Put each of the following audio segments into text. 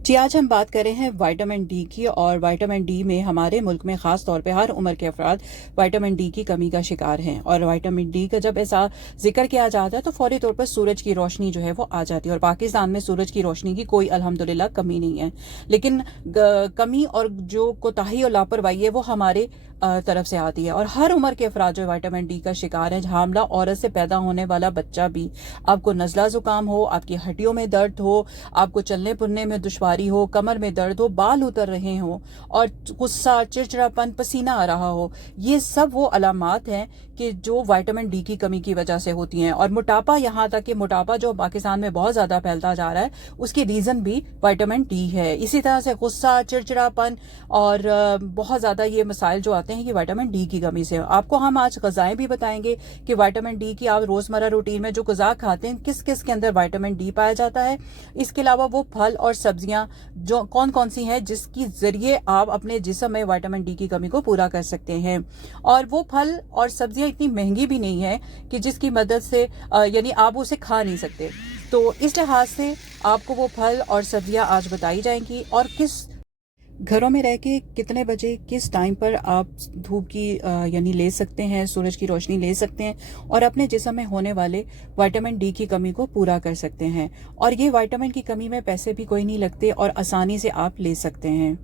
जी, आज हम बात कर रहे हैं विटामिन डी की। और विटामिन डी में हमारे मुल्क में ख़ास तौर पे हर उम्र के अफराद विटामिन डी की कमी का शिकार हैं। और विटामिन डी का जब ऐसा जिक्र किया जाता है तो फौरी तौर पर सूरज की रोशनी जो है वो आ जाती है। और पाकिस्तान में सूरज की रोशनी की कोई अल्हम्दुलिल्लाह कमी नहीं है, लेकिन कमी और जो कोताही और लापरवाही है वो हमारे तरफ से आती है। और हर उम्र के अफराद जो विटामिन डी का शिकार है, हामला औरत से पैदा होने वाला बच्चा भी, आपको नज़ला ज़ुकाम हो, आपकी हड्डियों में दर्द हो, आपको चलने फिरने में दुश्वारी हो, कमर में दर्द हो, बाल उतर रहे हो और गुस्सा, चिड़चिड़ापन, पसीना आ रहा हो, ये सब वो अलामात हैं कि जो विटामिन डी की कमी की वजह से होती हैं। और मोटापा, यहाँ तक कि मोटापा जो पाकिस्तान में बहुत ज़्यादा फैलता जा रहा है, उसकी रीज़न भी विटामिन डी है। इसी तरह से गुस्सा, चिड़चिड़ापन और बहुत ज़्यादा ये मसाइल जो आते हैं ये विटामिन डी की कमी से। आपको हम आज ग़िज़ाएँ भी बताएंगे कि विटामिन डी की आप रोज़मर्रा रूटीन में जो ग़िज़ा खाते हैं किस किस के अंदर विटामिन डी पाया जाता है। इसके अलावा वो फल और सब्जियां जो कौन कौन सी हैं जिसकी जरिए आप अपने जिस्म में विटामिन डी की कमी को पूरा कर सकते हैं। और वो फल और सब्जियां इतनी महंगी भी नहीं है कि जिसकी मदद से यानी आप उसे खा नहीं सकते। तो इस लिहाज से आपको वो फल और सब्जियां आज बताई जाएंगी और किस घरों में रह के कितने बजे किस टाइम पर आप धूप की यानी ले सकते हैं, सूरज की रोशनी ले सकते हैं और अपने जिस्म में होने वाले विटामिन डी की कमी को पूरा कर सकते हैं। और ये विटामिन की कमी में पैसे भी कोई नहीं लगते और आसानी से आप ले सकते हैं।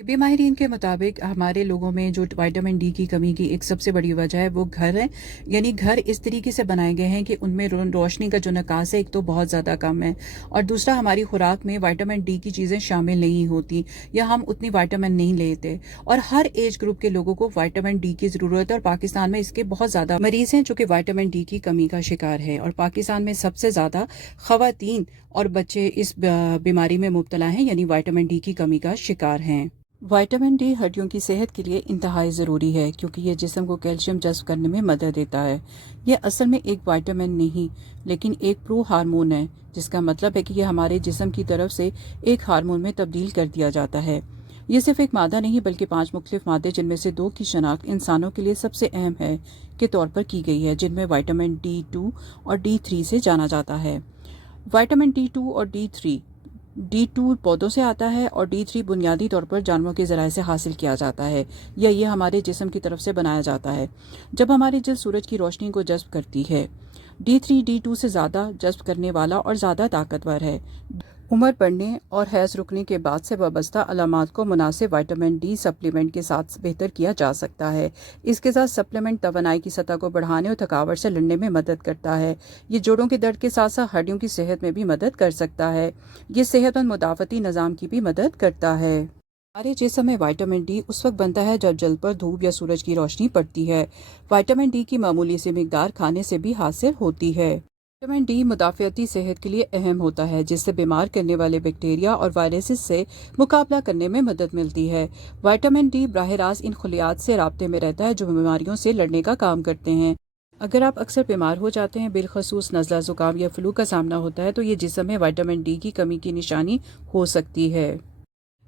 तिब्बी माहिरीन के मुताबिक हमारे लोगों में जो विटामिन डी की कमी की एक सबसे बड़ी वजह है वो घर है। यानी घर इस तरीके से बनाए गए हैं कि उनमें रोशनी का जो निकास है एक तो बहुत ज़्यादा कम है, और दूसरा हमारी खुराक में विटामिन डी की चीज़ें शामिल नहीं होती या हम उतनी विटामिन नहीं लेते। और हर एज ग्रुप के लोगों को विटामिन डी की ज़रूरत है और पाकिस्तान में इसके बहुत ज़्यादा मरीज़ हैं जो कि विटामिन डी की कमी का शिकार है। और पाकिस्तान में सबसे ज़्यादा ख़वातीन और बच्चे इस बीमारी में मुब्तला हैं, यानी विटामिन डी की कमी का शिकार हैं। विटामिन डी हड्डियों की सेहत के लिए इंतहाई ज़रूरी है क्योंकि ये जिस्म को कैल्शियम जज़्ब करने में मदद देता है। ये असल में एक विटामिन नहीं लेकिन एक प्रो हार्मोन है, जिसका मतलब है कि ये हमारे जिस्म की तरफ से एक हार्मोन में तब्दील कर दिया जाता है। ये सिर्फ एक मादा नहीं बल्कि 5 मुख्तलिफ मादे जिनमें से 2 की शनाख्त इंसानों के लिए सबसे अहम है के तौर पर की गई है, जिनमें विटामिन D2 और D3 से जाना जाता है। विटामिन D2 और D2 पौधों से आता है और D3 बुनियादी तौर पर जानवरों के ज़राए से हासिल किया जाता है या ये हमारे जिस्म की तरफ से बनाया जाता है जब हमारी जल्द सूरज की रोशनी को जज्ब करती है। D3 D2 से ज़्यादा जज्ब करने वाला और ज़्यादा ताकतवर है। उम्र बढ़ने और हैज़ रुकने के बाद से वाबस्ता अलामात को मुनासिब विटामिन डी सप्लीमेंट के साथ बेहतर किया जा सकता है। इसके साथ सप्लीमेंट तवानाई की सतह को बढ़ाने और थकावट से लड़ने में मदद करता है। ये जोड़ों के दर्द के साथ साथ हड्डियों की सेहत में भी मदद कर सकता है। ये सेहतमंद मुदाफ़ती निज़ाम की भी मदद करता है। हमारे जिस्म में विटामिन डी उस वक्त बनता है जब जल पर धूप या सूरज की रोशनी पड़ती है। विटामिन डी की मामूली सी मिकदार खाने से भी हासिल होती है। विटामिन डी मुदाफ़ाती सेहत के लिए अहम होता है, जिससे बीमार करने वाले बैक्टीरिया और वायरसेस से मुकाबला करने में मदद मिलती है। विटामिन डी बराह रास्त इन खलियात से राब्ते में रहता है जो बीमारियों से लड़ने का काम करते हैं। अगर आप अक्सर बीमार हो जाते हैं, बिलखसूस नज़ला ज़ुकाम या फ्लू का सामना होता है, तो ये जिस्म में विटामिन डी की कमी की निशानी हो सकती है।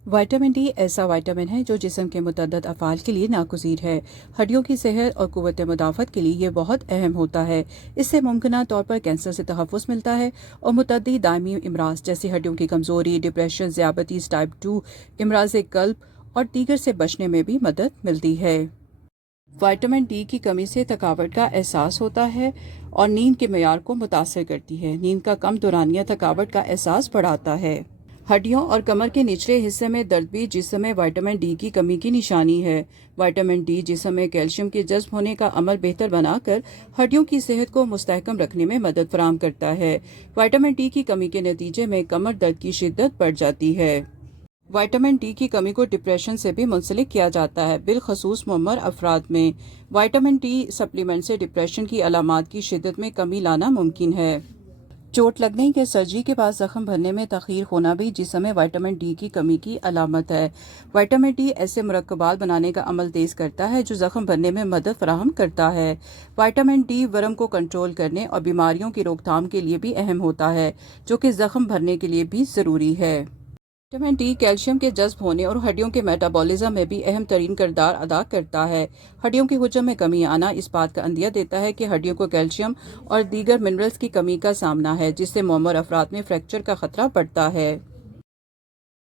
विटामिन डी ऐसा विटामिन है जो जिस्म के मुतअद्दिद अफ़ाल के लिए नागुज़ीर है। हड्डियों की सेहत और क़ुव्वत मुदाफ़त के लिए ये बहुत अहम होता है। इससे मुमकिना तौर पर कैंसर से तहफ़्फ़ुज़ मिलता है और मुतअद्दिद दायमी इमराज़ जैसे हड्डियों की कमज़ोरी, डिप्रेशन, ज़ियाबतीस टाइप 2, इमराज़ क़ल्ब और दीगर से बचने में भी मदद मिलती है। विटामिन डी की कमी से थकावट का एहसास होता है और नींद के मेयार को मुतासर करती है। नींद का कम दौरानिया थकावट का एहसास बढ़ाता है। हड्डियों और कमर के निचले हिस्से में दर्द भी जिस्म में विटामिन डी की कमी की निशानी है। विटामिन डी जिस्म में कैल्शियम के जज्ब होने का अमल बेहतर बनाकर हड्डियों की सेहत को मुस्तहकम रखने में मदद फराहम करता है। विटामिन डी की कमी के नतीजे में कमर दर्द की शिद्दत बढ़ जाती है। विटामिन डी की कमी को डिप्रेशन से भी मुंसलिक किया जाता है, बिलखसूस मुअम्मर अफराद में। विटामिन डी सप्लीमेंट से डिप्रेशन की अलामात की शिद्दत में कमी लाना मुमकिन है। चोट लगने या सर्जरी के बाद जख्म भरने में तख़ीर होना भी जिस्म में विटामिन डी की कमी की अलामत है। विटामिन डी ऐसे मुरक्कबात बनाने का अमल तेज़ करता है जो जख्म भरने में मदद फराहम करता है। विटामिन डी वर्म को कंट्रोल करने और बीमारियों की रोकथाम के लिए भी अहम होता है, जो कि जख्म भरने के लिए भी ज़रूरी है। विटामिन डी कैल्शियम के जज्ब होने और हड्डियों के मेटाबॉलिज्म में भी अहम तरीन किरदार अदा करता है। हड्डियों की हुजम में कमी आना इस बात का अंदिया देता है कि हड्डियों को कैल्शियम और दीगर मिनरल्स की कमी का सामना है, जिससे मुअम्मर अफराद में फ्रैक्चर का खतरा बढ़ता है।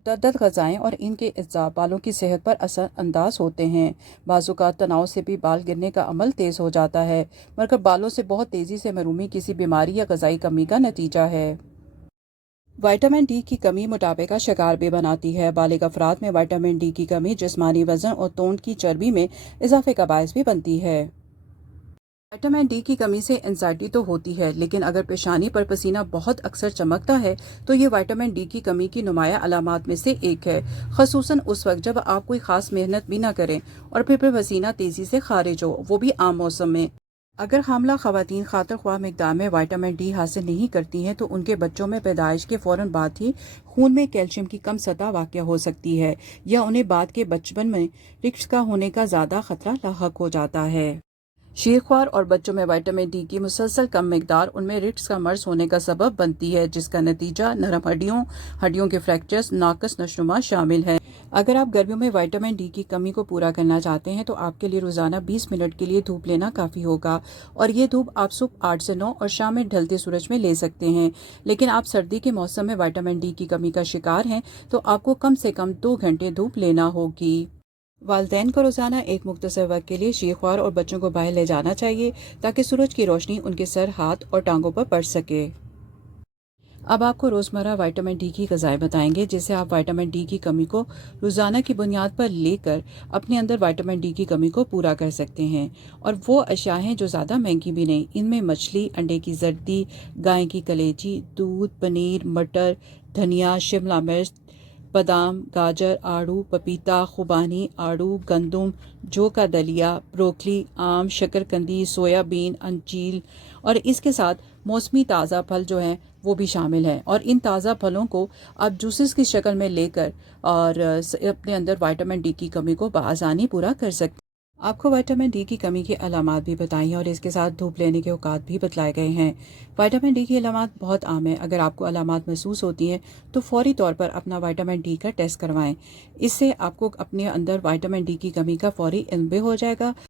متعدد غذائیں اور ان کے اجزاء بالوں کی صحت پر اثر انداز ہوتے ہیں۔ بعض اوقات تناؤ سے بھی بال گرنے کا عمل تیز ہو جاتا ہے، مگر بالوں سے بہت تیزی سے محرومی کسی بیماری یا غذائی کمی کا نتیجہ ہے۔ وٹامن ڈی کی کمی موٹاپے کا شکار بھی بناتی ہے۔ بالغ افراد میں وٹامن ڈی کی کمی جسمانی وزن اور تونڈ کی چربی میں اضافے کا باعث بھی بنتی ہے۔ وٹامن ڈی کی کمی سے انزائٹی تو ہوتی ہے، لیکن اگر پیشانی پر پسینہ بہت اکثر چمکتا ہے تو یہ وٹامن ڈی کی کمی کی نمایاں علامات میں سے ایک ہے، خصوصاً اس وقت جب آپ کوئی خاص محنت بھی نہ کریں اور پھر پسینہ تیزی سے خارج ہو، وہ بھی عام موسم میں۔ اگر حاملہ خواتین خاطر خواہ مقدار میں وٹامن ڈی حاصل نہیں کرتی ہیں تو ان کے بچوں میں پیدائش کے فوراً بعد ہی خون میں کیلشیم کی کم سطح واقع ہو سکتی ہے، یا انہیں بعد کے بچپن میں رکس کا ہونے کا زیادہ خطرہ لاحق ہو جاتا ہے۔ شیرخوار اور بچوں میں وٹامن ڈی کی مسلسل کم مقدار ان میں رٹس کا مرض ہونے کا سبب بنتی ہے، جس کا نتیجہ نرم ہڈیوں کے فریکچرز، ناقص نشوونما شامل ہیں۔ اگر آپ گرمیوں میں وٹامن ڈی کی کمی کو پورا کرنا چاہتے ہیں تو آپ کے لیے روزانہ 20 منٹ کے لیے دھوپ لینا کافی ہوگا، اور یہ دھوپ آپ صبح 8 سے 9 اور شام میں ڈھلتے سورج میں لے سکتے ہیں۔ لیکن آپ سردی کے موسم میں وٹامن ڈی کی کمی کا شکار ہیں تو آپ کو کم سے کم 2 گھنٹے دھوپ لینا ہوگی۔ والدین کو روزانہ ایک مختصر وقت کے لیے شیرخوار اور بچوں کو باہر لے جانا چاہیے تاکہ سورج کی روشنی ان کے سر، ہاتھ اور ٹانگوں پر پڑ سکے۔ اب آپ کو روزمرہ وٹامن ڈی کی غذائیں بتائیں گے جس سے آپ وٹامن ڈی کی کمی کو روزانہ کی بنیاد پر لے کر اپنے اندر وٹامن ڈی کی کمی کو پورا کر سکتے ہیں، اور وہ اشیاء ہیں جو زیادہ مہنگی بھی نہیں۔ ان میں مچھلی، انڈے کی زردی، گائے کی کلیجی، دودھ، پنیر، مٹر، دھنیا، شملہ مرچ، بادام، گاجر، آڑو، پپیتا، خوبانی، آڑو، گندم، جو کا دلیا، بروکلی، آم، شکرکندی، سویا بین، انجیر، اور اس کے ساتھ موسمی تازہ پھل جو ہیں وہ بھی شامل ہیں، اور ان تازہ پھلوں کو آپ جوسز کی شکل میں لے کر اور اپنے اندر وٹامن ڈی کی کمی کو بآسانی پورا کر سکتے ہیں۔ آپ کو وٹامن ڈی کی کمی کی علامات بھی بتائی ہیں اور اس کے ساتھ دھوپ لینے کے اوقات بھی بتلائے گئے ہیں۔ وٹامن ڈی کی علامات بہت عام ہیں۔ اگر آپ کو علامات محسوس ہوتی ہیں تو فوری طور پر اپنا وٹامن ڈی کا ٹیسٹ کروائیں۔ اس سے آپ کو اپنے اندر وٹامن ڈی کی کمی کا فوری علم بھی ہو جائے گا۔